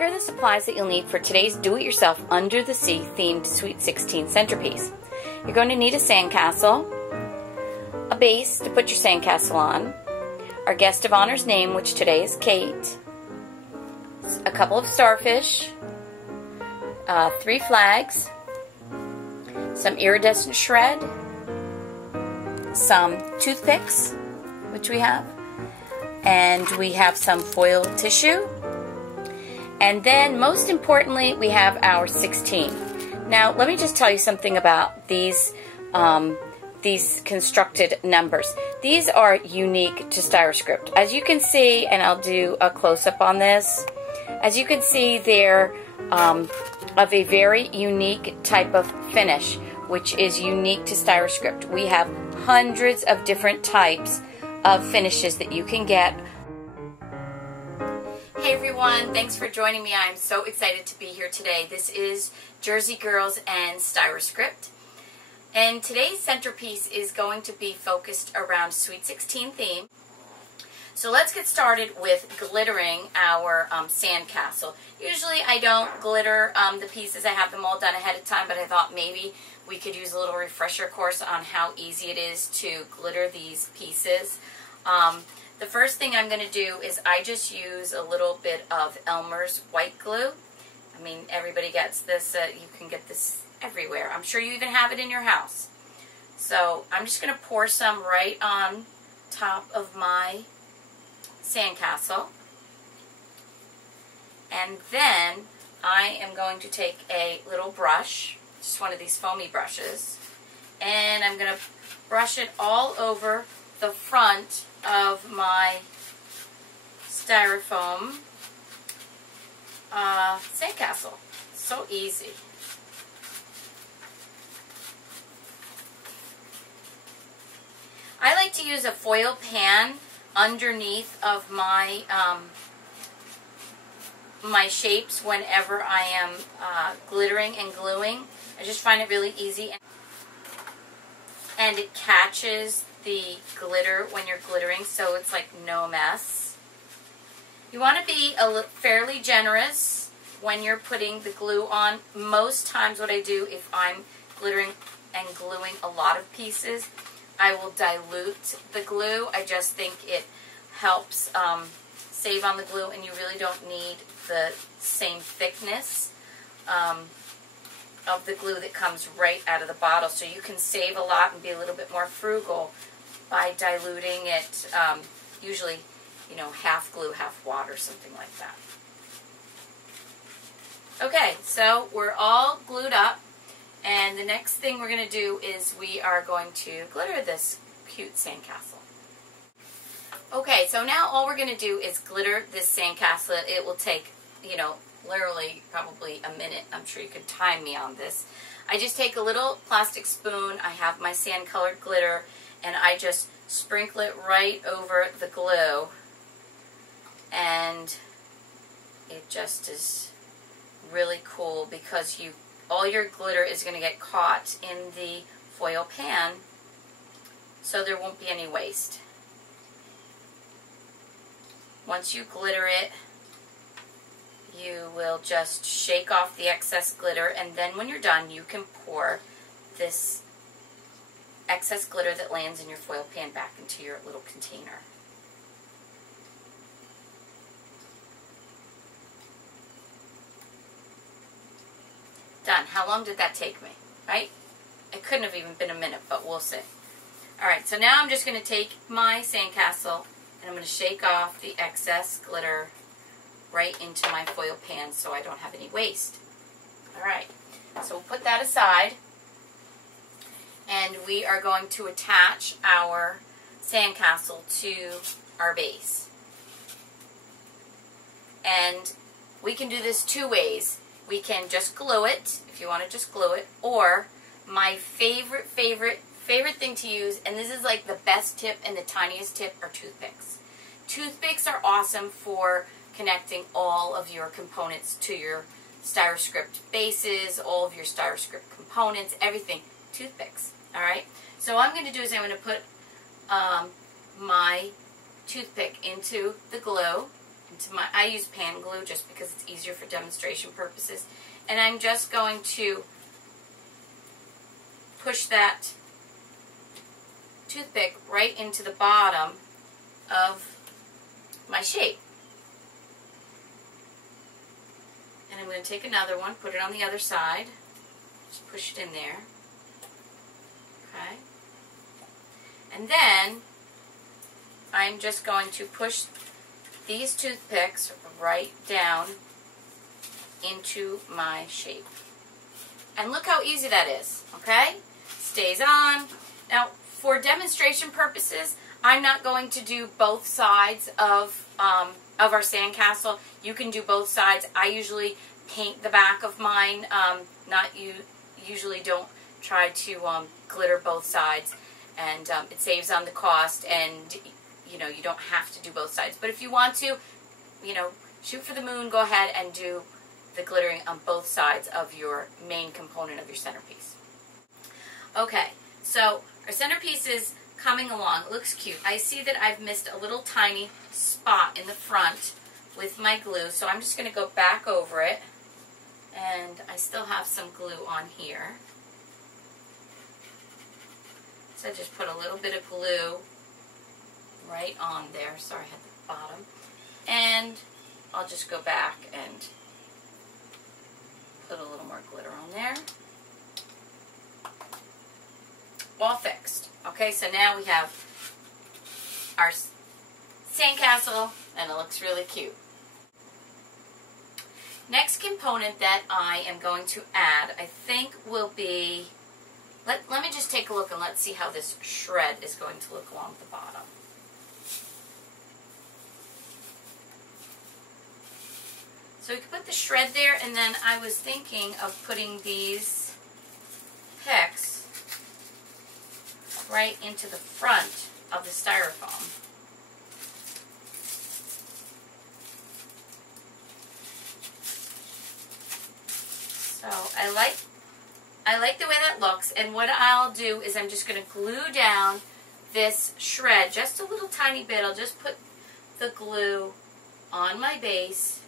Here are the supplies that you'll need for today's do-it-yourself Under the Sea themed Sweet 16 centerpiece. You're going to need a sandcastle, a base to put your sandcastle on, our guest of honor's name, which today is Kate, a couple of starfish, 3 flags, some iridescent shred, some toothpicks, which we have, and we have some foil tissue, and then most importantly we have our 16. Now let me just tell you something about these constructed numbers. These are unique to Styroscript. As you can see, and I'll do a close-up on this, as you can see they're of a very unique type of finish, which is unique to Styroscript. We have hundreds of different types of finishes that you can get. Hey everyone, thanks for joining me. I'm so excited to be here today. This is Jersey Girls and Styroscript. And today's centerpiece is going to be focused around Sweet 16 theme. So let's get started with glittering our sandcastle. Usually I don't glitter the pieces. I have them all done ahead of time, but I thought maybe we could use a little refresher course on how easy it is to glitter these pieces. The first thing I'm going to do is I just use a little bit of Elmer's white glue. I mean, everybody gets this. You can get this everywhere. I'm sure you even have it in your house. So I'm just going to pour some right on top of my sandcastle. And then I am going to take a little brush, just one of these foamy brushes, and I'm going to brush it all over the front of my styrofoam sandcastle. So easy. I like to use a foil pan underneath of my my shapes whenever I am glittering and gluing. I just find it really easy, and it catches the glitter when you're glittering, so it's like no mess. You want to be fairly generous when you're putting the glue on. Most times what I do if I'm glittering and gluing a lot of pieces, I will dilute the glue. I just think it helps save on the glue, and you really don't need the same thickness of the glue that comes right out of the bottle. So you can save a lot and be a little bit more frugal by diluting it, usually, you know, half glue, half water, something like that. Okay, so we're all glued up, and the next thing we're going to do is we are going to glitter this cute sandcastle. Okay, so now all we're going to do is glitter this sandcastle. It will take, you know, literally probably a minute. I'm sure you could time me on this. I just take a little plastic spoon. I have my sand colored glitter, and I just sprinkle it right over the glue, and it just is really cool because all your glitter is going to get caught in the foil pan, so there won't be any waste. Once you glitter it, you will just shake off the excess glitter, and then when you're done, you can pour this excess glitter that lands in your foil pan back into your little container. Done. How long did that take me, right? It couldn't have even been a minute, but we'll see. Alright, so now I'm just going to take my sandcastle and I'm going to shake off the excess glitter right into my foil pan so I don't have any waste. Alright, so we'll put that aside, and we are going to attach our sandcastle to our base. And we can do this 2 ways. We can just glue it, if you want to just glue it, or my favorite thing to use, and this is like the best tip and the tiniest tip, are toothpicks. Toothpicks are awesome for connecting all of your components to your Styroscript bases, all of your Styroscript components, everything. Toothpicks. Alright? So what I'm going to do is I'm going to put my toothpick into the glue, I use pan glue just because it's easier for demonstration purposes. And I'm just going to push that toothpick right into the bottom of my shape. And I'm going to take another one, put it on the other side, just push it in there. Okay. And then I'm just going to push these toothpicks right down into my shape. And look how easy that is, okay? Stays on. Now, for demonstration purposes, I'm not going to do both sides of our sandcastle. You can do both sides. I usually paint the back of mine. Usually don't try to glitter both sides, and it saves on the cost, and you know, you don't have to do both sides. But if you want to, you know, shoot for the moon, go ahead and do the glittering on both sides of your main component of your centerpiece. Okay, so our centerpiece is coming along. It looks cute. I see that I've missed a little tiny spot in the front with my glue, so I'm just going to go back over it, and I still have some glue on here. So I just put a little bit of glue right on there. Sorry, I had the bottom. And I'll just go back and put a little more glitter on there. All fixed. Okay, so now we have our sandcastle, and it looks really cute. Next component that I am going to add, I think, will be, let me just take a look and let's see how this shred is going to look along the bottom. So we can put the shred there, and then I was thinking of putting these picks right into the front of the styrofoam. So I like the way that looks, and what I'll do is I'm just going to glue down this shred just a little tiny bit. I'll just put the glue on my base.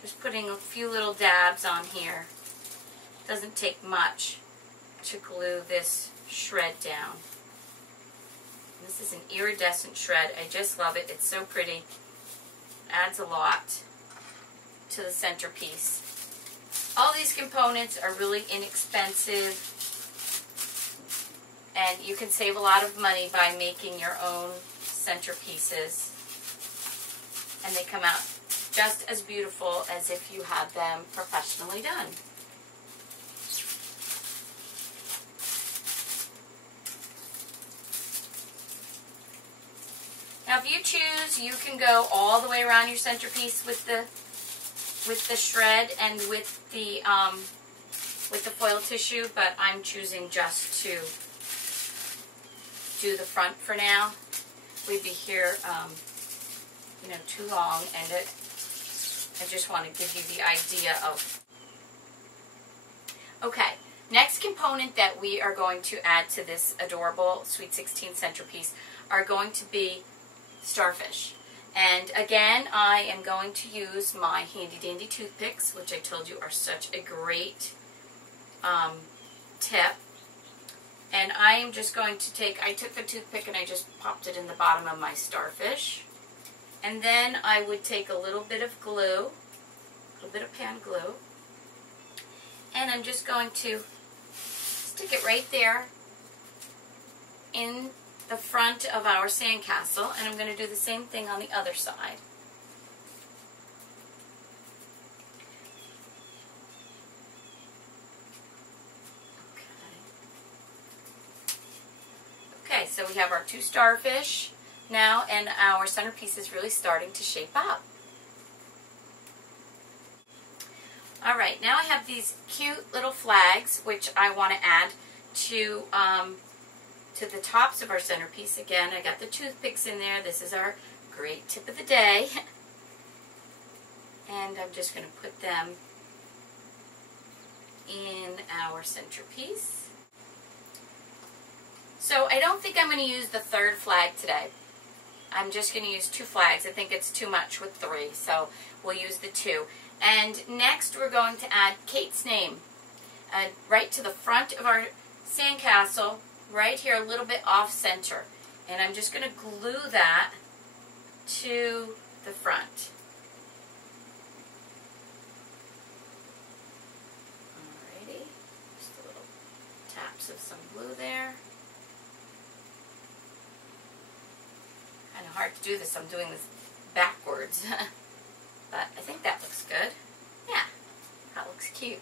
Just putting a few little dabs on here. Doesn't take much to glue this shred down. This is an iridescent shred. I just love it. It's so pretty. Adds a lot to the centerpiece. All these components are really inexpensive, and you can save a lot of money by making your own centerpieces, and they come out just as beautiful as if you had them professionally done. Now if you choose, you can go all the way around your centerpiece with the shred and with the foil tissue, but I'm choosing just to do the front for now. We'd be here you know, too long, and I just want to give you the idea of. Okay, next component that we are going to add to this adorable Sweet 16 centerpiece are going to be starfish. And again, I am going to use my handy dandy toothpicks, which I told you are such a great tip. And I am just going to I took the toothpick and I just popped it in the bottom of my starfish. And then I would take a little bit of glue, a little bit of pan glue, and I'm just going to stick it right there in the front of our sandcastle, and I'm going to do the same thing on the other side. Okay, so we have our two starfish now, and our centerpiece is really starting to shape up. Alright, now I have these cute little flags, which I want to add to the tops of our centerpiece. Again, I got the toothpicks in there. This is our great tip of the day. And I'm just going to put them in our centerpiece. So I don't think I'm going to use the third flag today. I'm just going to use 2 flags. I think it's too much with 3, so we'll use the 2. And next we're going to add Kate's name right to the front of our sandcastle, right here a little bit off center. And I'm just going to glue that to the front. Alrighty, just a little taps of some glue there. Kind of hard to do this. I'm doing this backwards. But I think that looks good. Yeah, that looks cute.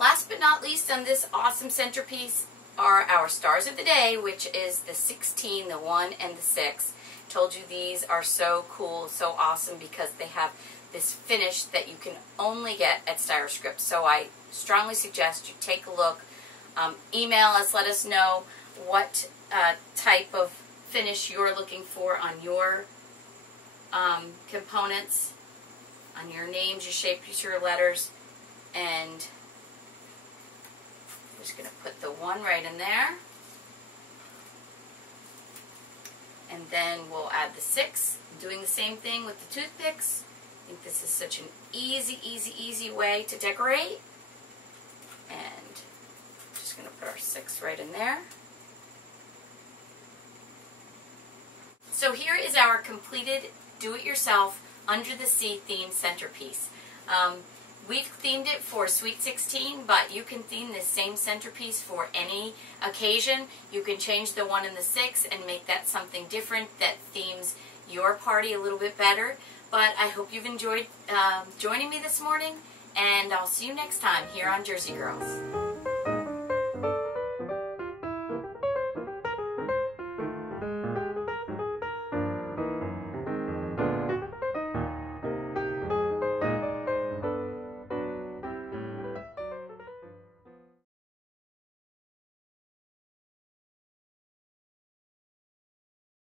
Last but not least on this awesome centerpiece are our stars of the day, which is the 16, the 1, and the 6. Told you these are so cool, so awesome because they have this finish that you can only get at Styrofoam. So I strongly suggest you take a look. Email us, let us know what type of finish you're looking for on your components, on your names, your shapes, your letters, and I'm just going to put the 1 right in there, and then we'll add the 6. I'm doing the same thing with the toothpicks. I think this is such an easy way to decorate, and I'm just going to put our 6 right in there. So here is our completed do-it-yourself under the sea theme centerpiece. We've themed it for Sweet 16, but you can theme this same centerpiece for any occasion. You can change the 1 and the 6 and make that something different that themes your party a little bit better. But I hope you've enjoyed joining me this morning, and I'll see you next time here on Jersey Girls.